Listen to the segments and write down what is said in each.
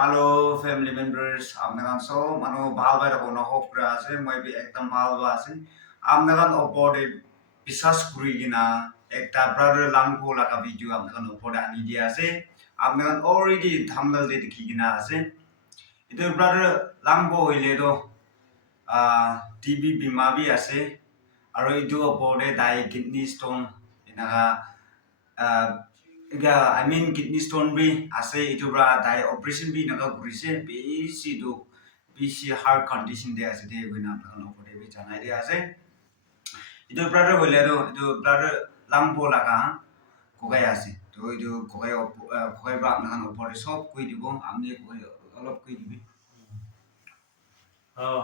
Hello, family members. আপনার সব মানুষ ভাল ভাই রাখো না হোপ করে আছে মই একদম ভাল আছে আপনার ওপরে বিশ্বাস করি কিনা একটা ব্রাদার লাংপো লাগা ভিডিও আপনার ওপরে আনি দিয়ে আছে আপনার অলরেডি থাম্বনেল দিয়ে দেখি কিনা আছে এটা ব্রাদার লাংপো হইলে তো টিবি বিমাবি আছে আৰু এইটো ওপৰতে তাই কিডনী ষ্টন এনেকা I mean kidney stone bi ase itu bra dai operation bi naga kurise bisi heart condition de ase de bina naga opore bi janai de ase itu brother hoile do itu brother lambo laga kogai ase to itu kogai bra naga opore sob koi dibo amni koi olop koi dibi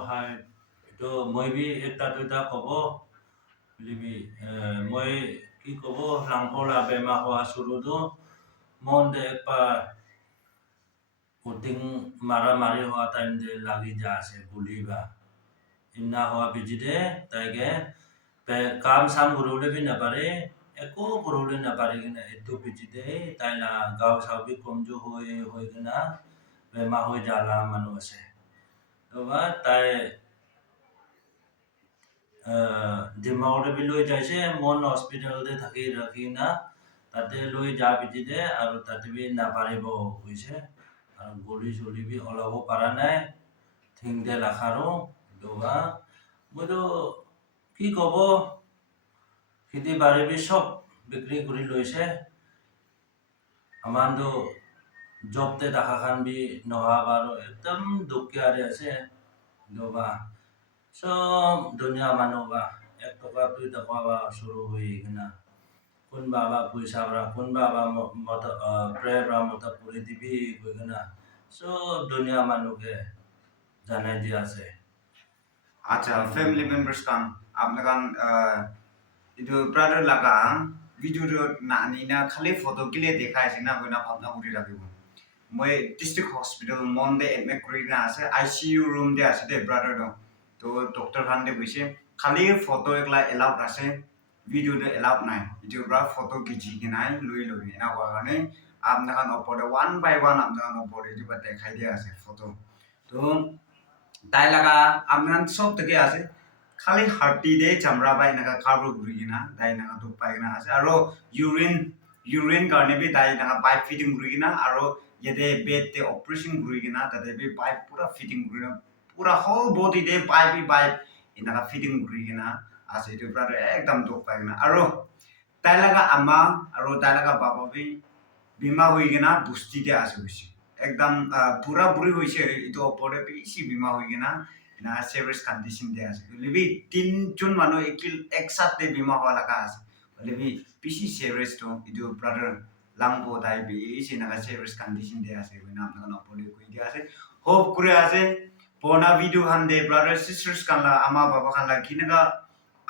Hai, itu moi bi eta tuita kobo libi moi ki kobo langhola bema ho asuru do monde pa puting mara-mari ho time de lagi jase buliba inna ho bijide taige pe kam sam gurule bi na pare eko gurule na pare gina etu bijide taila gaw sabi komjo hoy gina bema ho jala manu ase to ba tai ডিমাগুৰি বি লৈ যাইছে মন হস্পিটেলতে থাকি ৰাখি না তাতে লৈ যা পিটিতে আৰু তাতে বি নাপাৰিব হৈছে আৰু গলি চলি বি ওলাব পৰা নাই ঠিংতে ৰাখাৰো দুবা মইতো কি ক'ব খেতি বাৰী বি চব বিক্ৰী কৰি লৈছে আমাৰতো জবতে দেখা খান বি নহা বাৰু একদম দুখীয়াৰে আছে দুবা সব দুনিয়া মানুহ বা 1 টকা 2 টকা বা শুরু হয়ে কিনা কোন বাবা পয়সা বরা কোন বাবা মত প্রায় বরা মত করে দিবি কই কিনা সব দুনিয়া মানুষকে জানাই দিয়ে আছে আচ্ছা ফ্যামিলি মেম্বার্স কান আপনার itu brother laga video nani na khali photo kile dekha ase na boina bhabna kuri rakhibo moi district hospital monde admit kuri na ase ICU room de ase de brother do to doctor khan de boise khali photo ekla allowed ase video de allowed nai itu bra photo kichi kinai lui na wa gane apna khan opor de one by one apna khan opor de ba dekhai dia ase photo to tai laga apna sob থেকে আছে খালি hearty দে চামৰা বাই নাকা খাবো ঘুৰি কিনা তাই নাকা তো পাই কিনা আছে আৰু ইউৰিন কাৰণে বি তাই নাকা পাইপ ফিটিং ঘুৰি কিনা আৰু ইয়াতে বেড তে অপাৰেশ্যন ঘুৰি কিনা তাতে বি পাইপ পুৰা ফিটিং ঘুৰি পুৰা হোল বডি দে পাইপ এনেকা ফিটিং ঘুৰি কিনা আছে এইটো পুৰা একদম দুখ পাই কিনা আৰু তাই লগা আমা আৰু তাই লগা বাবা বি বিমা হৈ কিনা বুষ্টিতে আছে হৈছে একদম বুঢ়া বুঢ়ী হৈছে এইটো ওপৰতে বেছি বিমা হৈ কিনা na serious condition de ase lebi 3 jon manu ek sat de bima wala ka ase lebi pisi serious to idu brother langbo dai bi isi na serious condition de ase na na poli koi de ase hope kure ase pona video han de brother sisters kan la ama baba kan la kinaga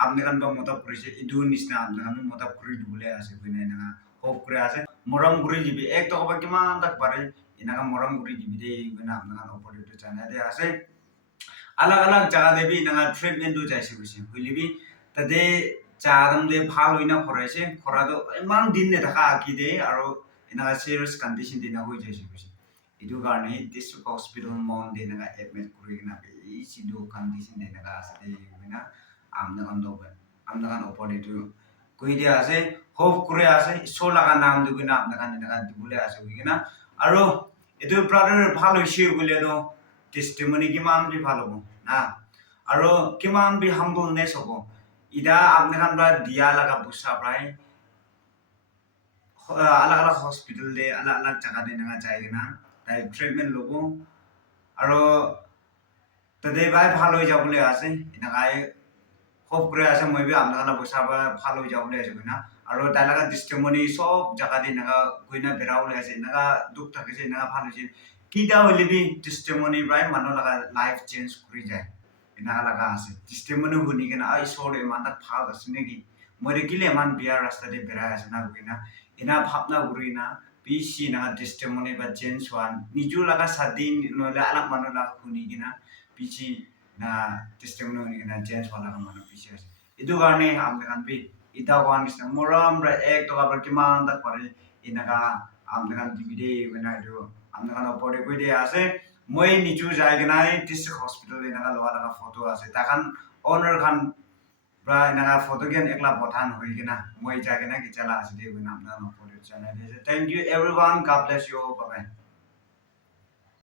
amne kan ba mota purise idu nisna amne kan mota puri dule ase bina na hope kure ase moram guri jibi ek to ba kiman tak pare ina ka moram guri jibi de bina amne kan opori to chana de ase अलग अलग जगह दे भी नंगा treatment दो जाइसे बुझे हुइले भी तदे जागम दे भाल होइना खराइसे खरा दो इमान दिन ने थाका आकि दे आरो इना सीरियस कंडीशन दे ना होइ जाइसे बुझे इदु गारने डिस्ट्रिक्ट हॉस्पिटल मॉन दे नंगा एडमिट करिना बे इसी दो कंडीशन दे नंगा आसे बिना आमना kan opor itu koi dia ase hope kure ase so laga naam du bina amna kan dibule ase bigina aro itu brother bhalo hoise bole do testimony kiman bi bhalo na aro kiman bi humbleness hobo ida apne kan bra dia laga busa prai alag alag hospital de alag alag jaga de na jai na tai treatment lobo aro tade bai bhalo hoi jabole ase ina kai hope kore ase moi bi apna kan busa ba bhalo hoi jabole ase na aro tai laga testimony sob jaga de na koina beraule ase na duk thakise na bhalo je kita hole bi testimony bai mano laga life change kuri jai ina laga ase testimony huni kena ai sore manda phal asne ki more kile man biar rasta de bera ase na gina ina bhapna gurina bisi na testimony ba change wan niju laga sadin no la anak mano la huni kena bisi na testimony huni kena change wala mano bisi ase itu garne amne kan bi ita wan moram ra ek to ka kiman tak pare ina ka আপনার দিবিদে ওনা ইদু আপনার পরে কই দে আছে মই নিচু জায়গায় district hospital এনাকা লওয়া লাগা ফটো আছে তাকান অনার খান প্রা এনাকা ফটো গেন একলা পঠান হই কিনা মই জায়গা না কি চালা আছে দে ওনা আপনার পরে জানাই দিয়েছে thank you everyone God bless you by